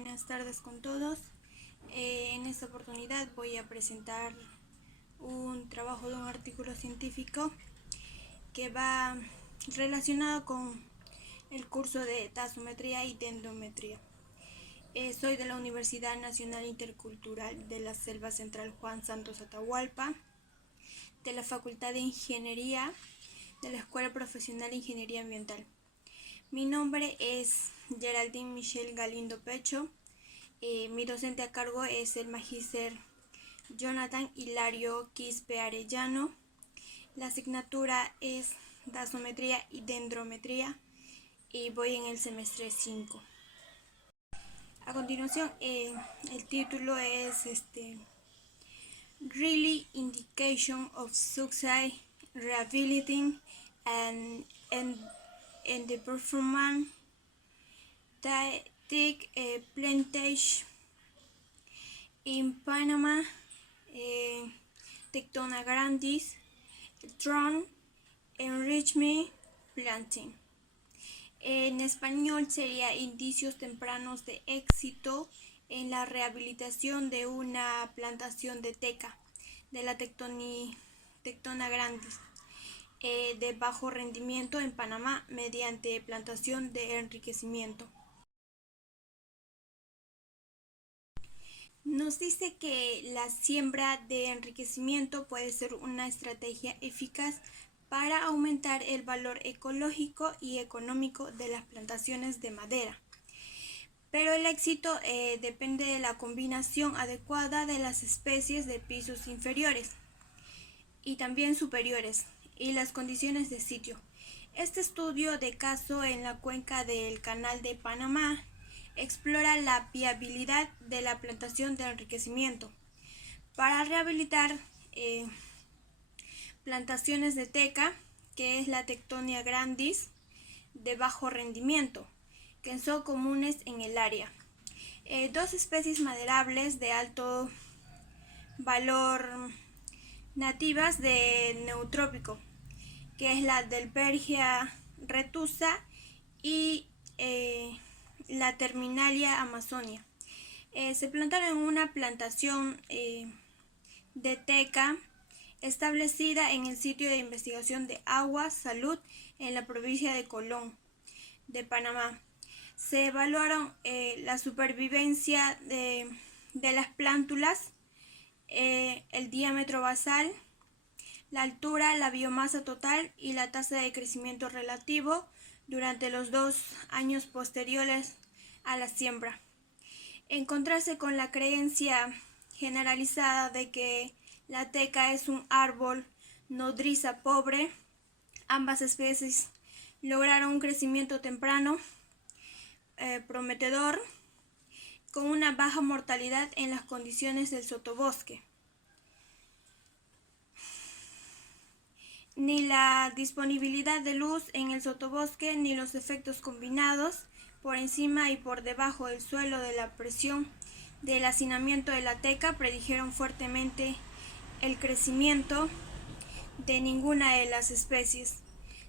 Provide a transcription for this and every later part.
Buenas tardes con todos. En esta oportunidad voy a presentar un trabajo de un artículo científico que va relacionado con el curso de taxometría y dendrometría. Soy de la Universidad Nacional Intercultural de la Selva Central Juan Santos Atahualpa, de la Facultad de Ingeniería de la Escuela Profesional de Ingeniería Ambiental. Mi nombre es Geraldine Michelle Galindo Pecho. Mi docente a cargo es el magíster Jonathan Hilario Quispe Arellano. La asignatura es taxometría y dendrometría y voy en el semestre 5. A continuación, el título es Really Indication of Suicide Rehabilitating and the Performance Take Plantation in Panama, Tectona Grandis, Drone Enrichment Planting. En español sería indicios tempranos de éxito en la rehabilitación de una plantación de teca de la Tectona Grandis de bajo rendimiento en Panamá mediante plantación de enriquecimiento. Nos dice que la siembra de enriquecimiento puede ser una estrategia eficaz para aumentar el valor ecológico y económico de las plantaciones de madera. Pero el éxito depende de la combinación adecuada de las especies de pisos inferiores y también superiores y las condiciones de sitio. Este estudio de caso en la cuenca del Canal de Panamá explora la viabilidad de la plantación de enriquecimiento para rehabilitar plantaciones de teca, que es la Tectonia grandis, de bajo rendimiento, que son comunes en el área. Dos especies maderables de alto valor nativas de neotrópico, que es la Delbergia retusa y la Terminalia amazonia. Se plantaron en una plantación de teca establecida en el sitio de investigación de agua, salud, en la provincia de Colón, de Panamá. Se evaluaron la supervivencia de las plántulas, el diámetro basal, la altura, la biomasa total y la tasa de crecimiento relativo durante los 2 años posteriores a la siembra. En contraste con la creencia generalizada de que la teca es un árbol nodriza pobre, ambas especies lograron un crecimiento temprano prometedor con una baja mortalidad en las condiciones del sotobosque. Ni la disponibilidad de luz en el sotobosque ni los efectos combinados por encima y por debajo del suelo de la presión del hacinamiento de la teca predijeron fuertemente el crecimiento de ninguna de las especies.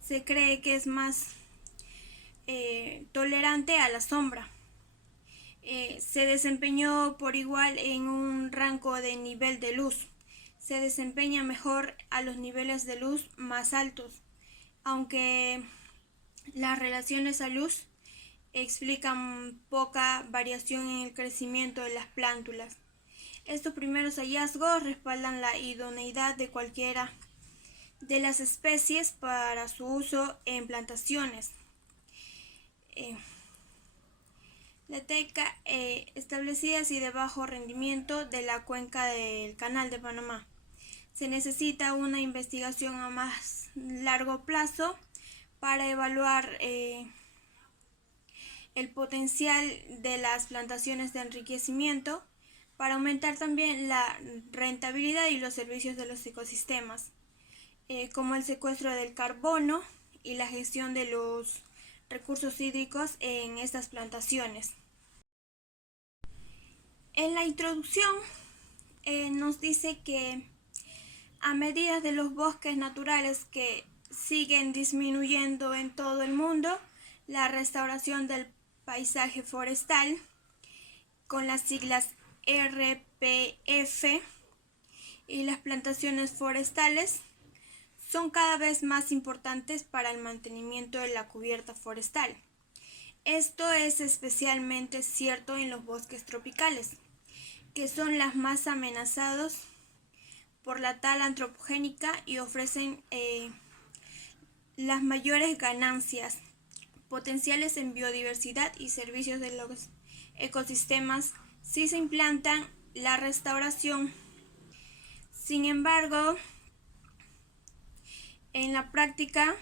Se cree que es más tolerante a la sombra. Se desempeñó por igual en un rango de nivel de luz. Se desempeña mejor a los niveles de luz más altos, aunque las relaciones a luz explican poca variación en el crecimiento de las plántulas. Estos primeros hallazgos respaldan la idoneidad de cualquiera de las especies para su uso en plantaciones. La teca establecidas y de bajo rendimiento de la cuenca del Canal de Panamá. Se necesita una investigación a más largo plazo para evaluar el potencial de las plantaciones de enriquecimiento para aumentar también la rentabilidad y los servicios de los ecosistemas, como el secuestro del carbono y la gestión de los recursos hídricos en estas plantaciones. En la introducción nos dice que a medida de los bosques naturales que siguen disminuyendo en todo el mundo, la restauración del paisaje forestal con las siglas RPF, y las plantaciones forestales son cada vez más importantes para el mantenimiento de la cubierta forestal. Esto es especialmente cierto en los bosques tropicales, que son los más amenazados por la tala antropogénica y ofrecen las mayores ganancias potenciales en biodiversidad y servicios de los ecosistemas si se implantan la restauración. Sin embargo, en la práctica,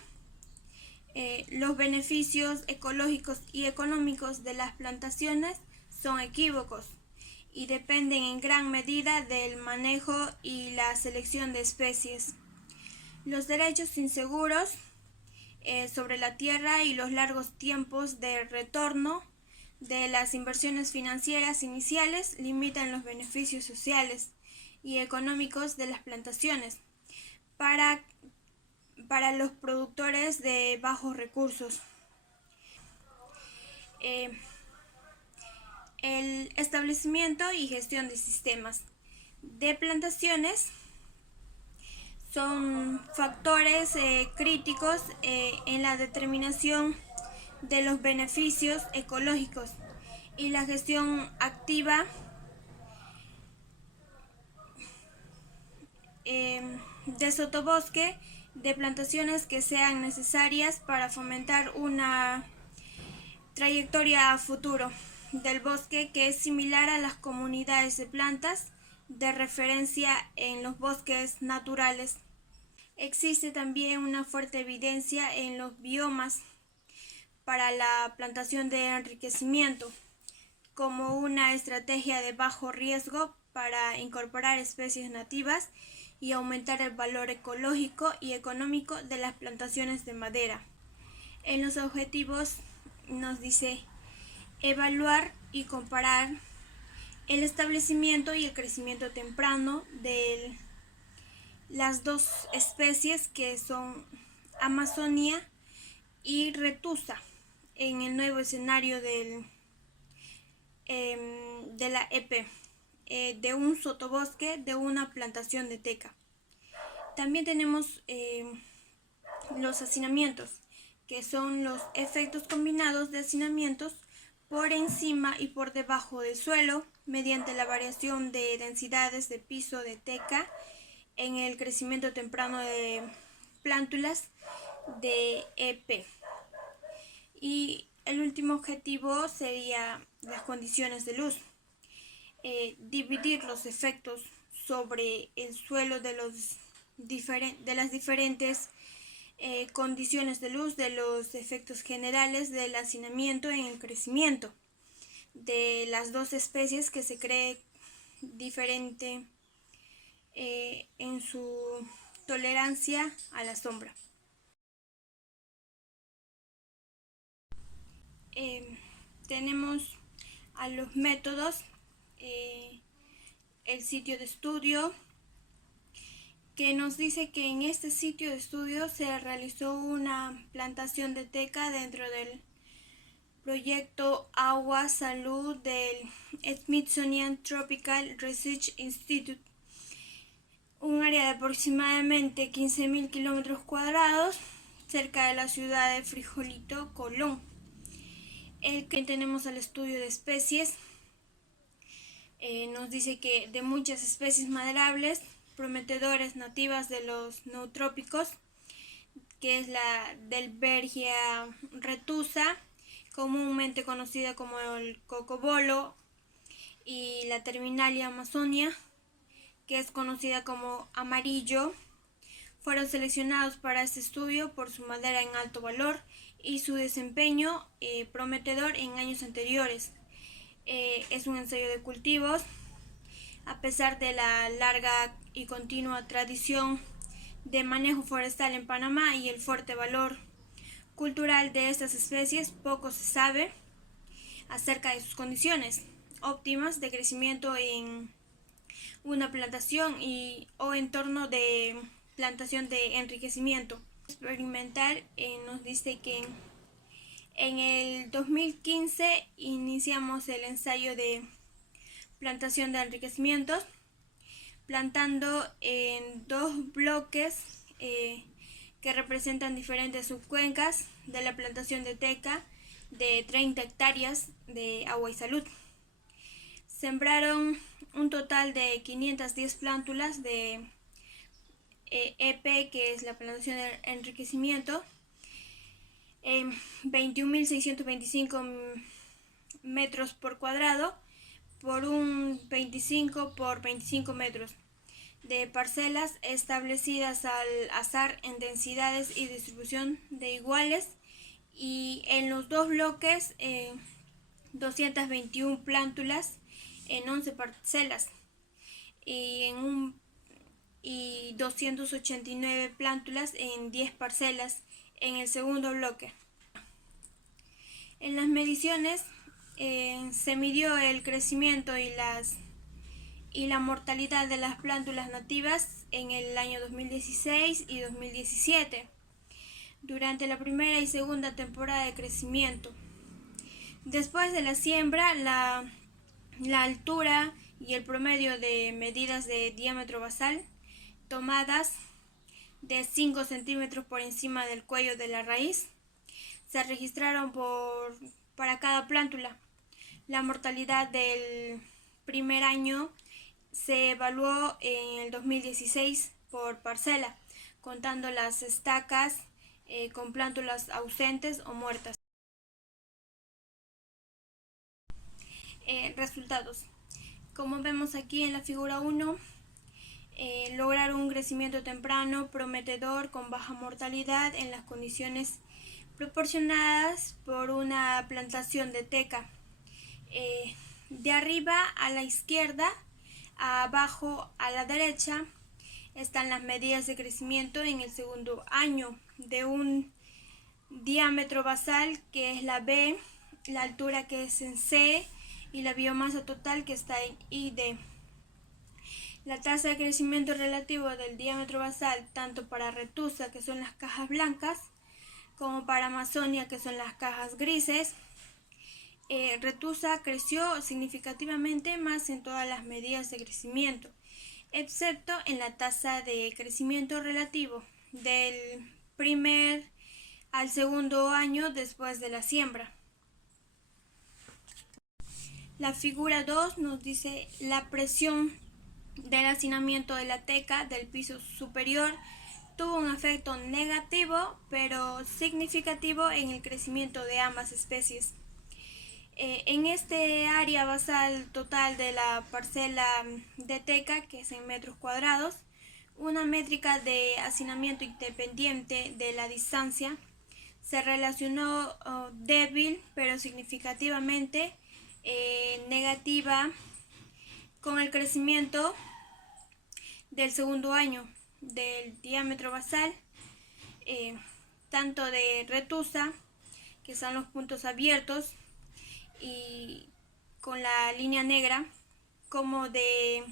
los beneficios ecológicos y económicos de las plantaciones son equívocos y dependen en gran medida del manejo y la selección de especies. Los derechos inseguros sobre la tierra y los largos tiempos de retorno de las inversiones financieras iniciales limitan los beneficios sociales y económicos de las plantaciones para los productores de bajos recursos. El establecimiento y gestión de sistemas de plantaciones son factores críticos en la determinación de los beneficios ecológicos y la gestión activa de sotobosque de plantaciones que sean necesarias para fomentar una trayectoria a futuro del bosque que es similar a las comunidades de plantas de referencia en los bosques naturales. Existe también una fuerte evidencia en los biomas para la plantación de enriquecimiento como una estrategia de bajo riesgo para incorporar especies nativas y aumentar el valor ecológico y económico de las plantaciones de madera. En los objetivos nos dice evaluar y comparar el establecimiento y el crecimiento temprano de las dos especies que son Amazonia y Retusa en el nuevo escenario de la EP, de un sotobosque de una plantación de teca. También tenemos los hacinamientos, que son los efectos combinados de hacinamientos por encima y por debajo del suelo mediante la variación de densidades de piso de teca en el crecimiento temprano de plántulas de EP. Y el último objetivo sería las condiciones de luz. Dividir los efectos sobre el suelo de las diferentes condiciones de luz, de los efectos generales del hacinamiento en el crecimiento de las dos especies que se cree diferente en su tolerancia a la sombra. Tenemos a los métodos, el sitio de estudio, que nos dice que en este sitio de estudio se realizó una plantación de teca dentro del proyecto Agua Salud del Smithsonian Tropical Research Institute, un área de aproximadamente 15.000 kilómetros cuadrados cerca de la ciudad de Frijolito, Colón. El que tenemos al estudio de especies nos dice que de muchas especies maderables prometedoras nativas de los neotrópicos, que es la Delbergia retusa, comúnmente conocida como el cocobolo, y la Terminalia amazonia, que es conocida como amarillo, fueron seleccionados para este estudio por su madera en alto valor y su desempeño prometedor en años anteriores. Es un ensayo de cultivos. A pesar de la larga y continua tradición de manejo forestal en Panamá y el fuerte valor cultural de estas especies, poco se sabe acerca de sus condiciones óptimas de crecimiento en una plantación o entorno de plantación de enriquecimiento experimental. Nos dice que en el 2015 iniciamos el ensayo de plantación de enriquecimientos, plantando en 2 bloques que representan diferentes subcuencas de la plantación de teca de 30 hectáreas de agua y salud. Sembraron un total de 510 plántulas de EP, que es la plantación de enriquecimiento, 21.625 metros por cuadrado por un 25 por 25 metros de parcelas establecidas al azar en densidades y distribución de iguales, y en los 2 bloques 221 plántulas en 11 parcelas y 289 plántulas en 10 parcelas en el segundo bloque. En las mediciones se midió el crecimiento y la mortalidad de las plántulas nativas en el año 2016 y 2017, durante la primera y segunda temporada de crecimiento. Después de la siembra, la altura y el promedio de medidas de diámetro basal tomadas de 5 centímetros por encima del cuello de la raíz se registraron para cada plántula. La mortalidad del primer año se evaluó en el 2016 por parcela, contando las estacas con plántulas ausentes o muertas. Resultados. Como vemos aquí en la figura 1, lograr un crecimiento temprano prometedor con baja mortalidad en las condiciones proporcionadas por una plantación de teca. De arriba a la izquierda, abajo a la derecha, están las medidas de crecimiento en el segundo año de un diámetro basal, que es la B, la altura, que es en C, y la biomasa total, que está en ID. La tasa de crecimiento relativo del diámetro basal, tanto para Retusa, que son las cajas blancas, como para Amazonia, que son las cajas grises. Retusa creció significativamente más en todas las medidas de crecimiento, excepto en la tasa de crecimiento relativo del primer al segundo año después de la siembra. La figura 2 nos dice la presión del hacinamiento de la teca del piso superior tuvo un efecto negativo pero significativo en el crecimiento de ambas especies. En este área basal total de la parcela de teca, que es en metros cuadrados, una métrica de hacinamiento independiente de la distancia se relacionó débil pero significativamente negativa con el crecimiento del segundo año del diámetro basal, tanto de Retusa, que son los puntos abiertos y con la línea negra, como de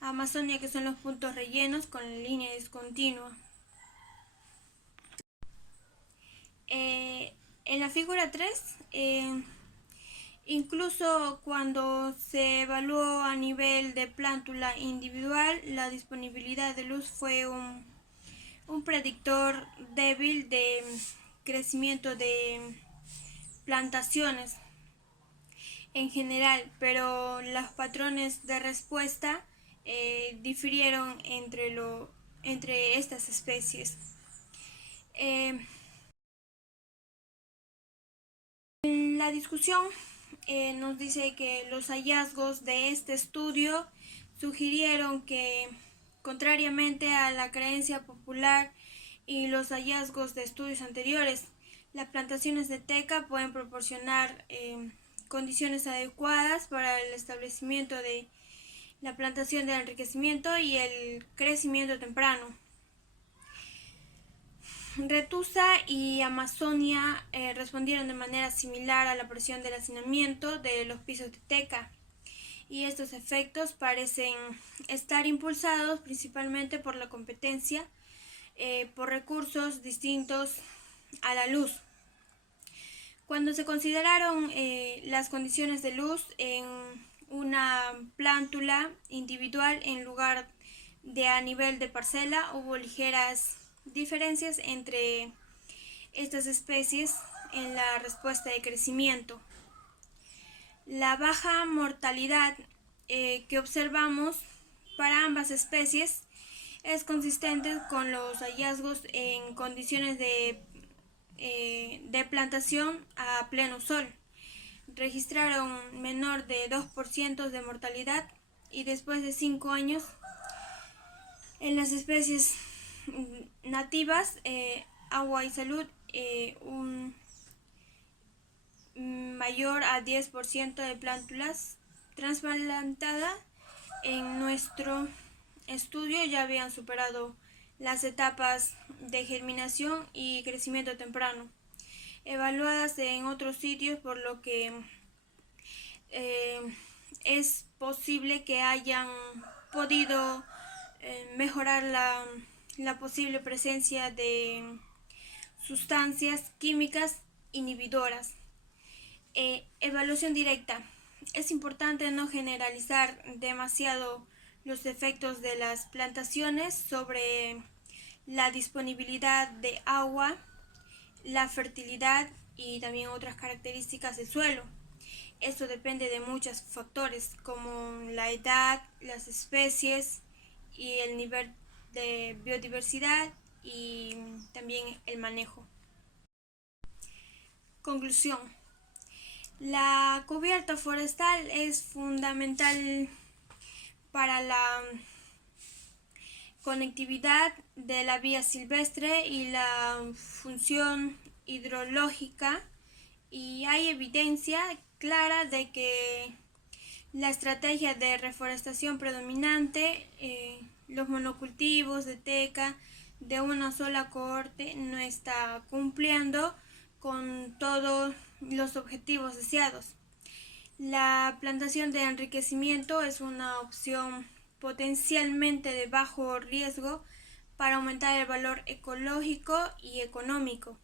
Amazonia, que son los puntos rellenos con la línea discontinua. En la figura 3, incluso cuando se evaluó a nivel de plántula individual, la disponibilidad de luz fue un predictor débil de crecimiento de plantaciones en general, pero los patrones de respuesta difirieron entre estas especies. La discusión nos dice que los hallazgos de este estudio sugirieron que, contrariamente a la creencia popular y los hallazgos de estudios anteriores, las plantaciones de teca pueden proporcionar condiciones adecuadas para el establecimiento de la plantación de enriquecimiento y el crecimiento temprano. Retusa y Amazonia respondieron de manera similar a la presión del hacinamiento de los pisos de teca, y estos efectos parecen estar impulsados principalmente por la competencia por recursos distintos a la luz. Cuando se consideraron las condiciones de luz en una plántula individual en lugar de a nivel de parcela. Hubo ligeras diferencias entre estas especies en la respuesta de crecimiento. La baja mortalidad que observamos para ambas especies es consistente con los hallazgos en condiciones de plantación a pleno sol. Registraron menor de 2% de mortalidad, y después de 5 años en las especies nativas, Agua y Salud, un mayor a 10% de plántulas trasplantadas en nuestro estudio ya habían superado las etapas de germinación y crecimiento temprano, evaluadas en otros sitios, por lo que es posible que hayan podido mejorar la posible presencia de sustancias químicas inhibidoras. Evaluación directa. Es importante no generalizar demasiado los efectos de las plantaciones sobre la disponibilidad de agua, la fertilidad y también otras características del suelo. Esto depende de muchos factores como la edad, las especies y el nivel de biodiversidad y también el manejo. Conclusión. La cubierta forestal es fundamental para la conectividad de la vía silvestre y la función hidrológica, y hay evidencia clara de que la estrategia de reforestación predominante, los monocultivos de teca de una sola cohorte, no está cumpliendo con todos los objetivos deseados. La plantación de enriquecimiento es una opción potencialmente de bajo riesgo para aumentar el valor ecológico y económico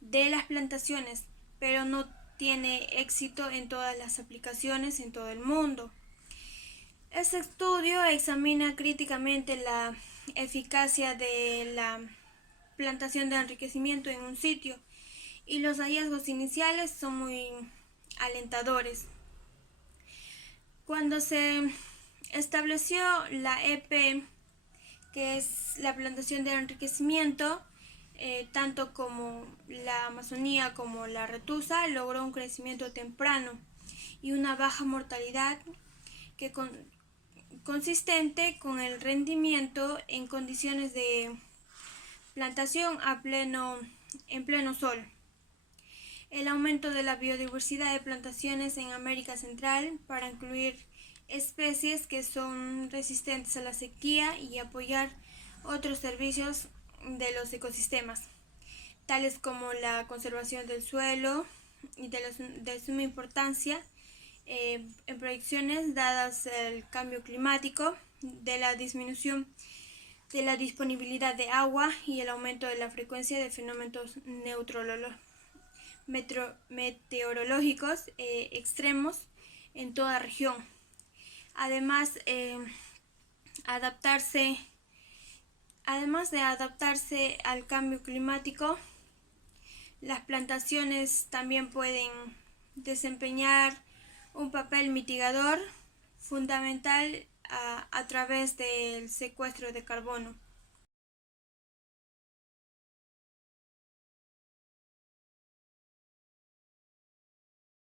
de las plantaciones, pero no tiene éxito en todas las aplicaciones en todo el mundo. Este estudio examina críticamente la eficacia de la plantación de enriquecimiento en un sitio, y los hallazgos iniciales son muy alentadores. Cuando se estableció la EP, que es la plantación de enriquecimiento, tanto como la Amazonía como la Retusa logró un crecimiento temprano y una baja mortalidad que consistente con el rendimiento en condiciones de plantación en pleno sol. El aumento de la biodiversidad de plantaciones en América Central para incluir especies que son resistentes a la sequía y apoyar otros servicios de los ecosistemas, tales como la conservación del suelo y de suma importancia en proyecciones dadas el cambio climático, de la disminución de la disponibilidad de agua y el aumento de la frecuencia de fenómenos meteorológicos extremos en toda región. Además de adaptarse al cambio climático, las plantaciones también pueden desempeñar un papel mitigador fundamental a través del secuestro de carbono.